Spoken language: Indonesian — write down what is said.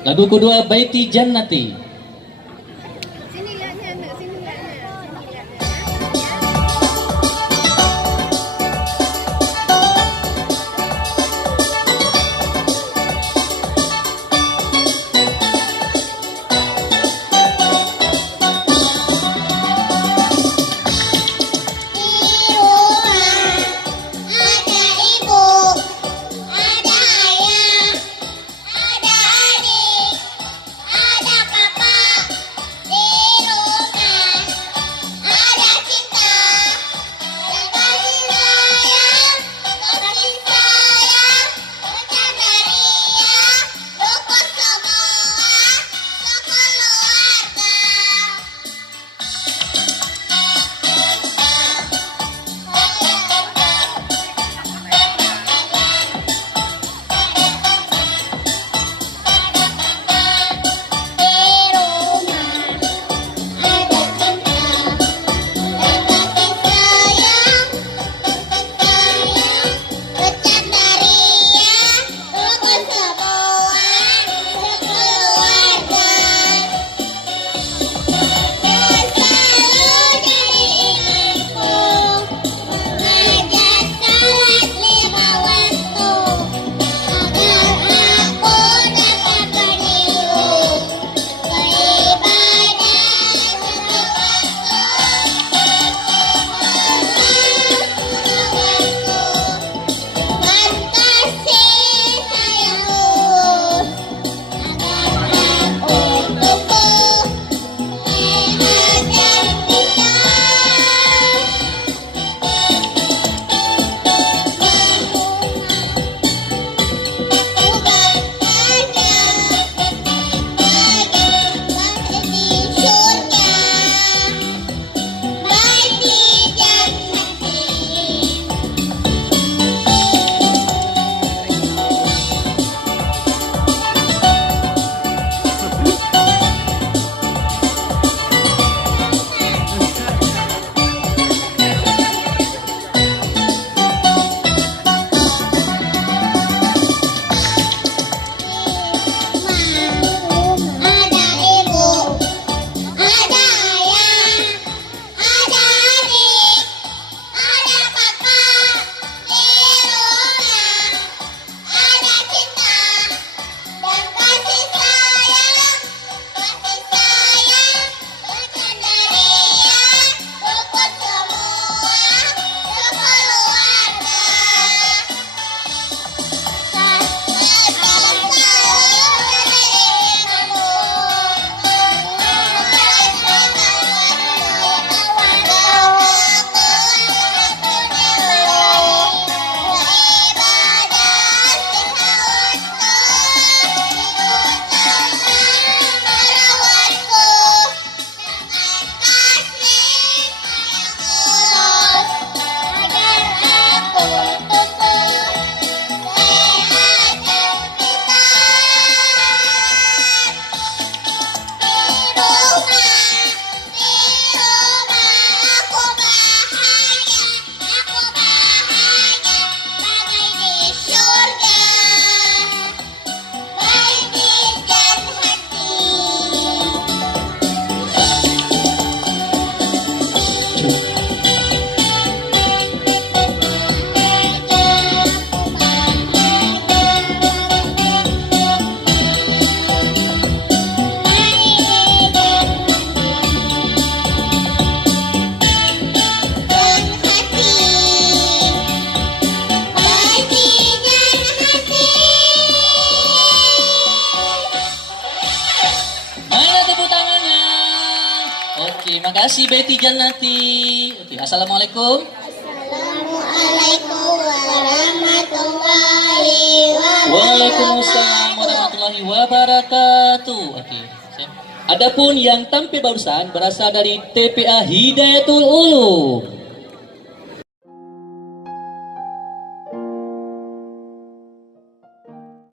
Lagu kedua Baiti Jannati. Sini lihatnya, Nak. Sini lihatnya. Sini lihatnya. Di rumah ada ibu, ada ayah, ada adik, ada kakak. Di rumah ada cinta dan kasih sayang, bercanda ria, rukun semua sekeluarga. Di rumah ada cinta dan kasih sayang, bercanda ria, rukun semua sekeluarga. Dan selalu jadi imanku, mengajar salat 5 waktu, agar aku dapat berilu beribadah setiap waktu. Dan kasih sayangmu, agar aku tumbuh sehat dan pintar. Bukan hanya bagi di surga, baik di jannati. Ada ibu, ada ayah, ada adik, ada kakak. Di rumah ada cinta dan kasih sayang, bercanda ria, rukun semua sekeluarga. Mana tepuk tangannya? Oke, makasih Baiti Jannati. Oke, assalamualaikum. Assalamualaikum warahmatullahi wabarakatuh. Waalaikumsalam warahmatullahi wabarakatuh. Oke. Adapun yang tampil barusan berasal dari TPA Hidayatul Ulum.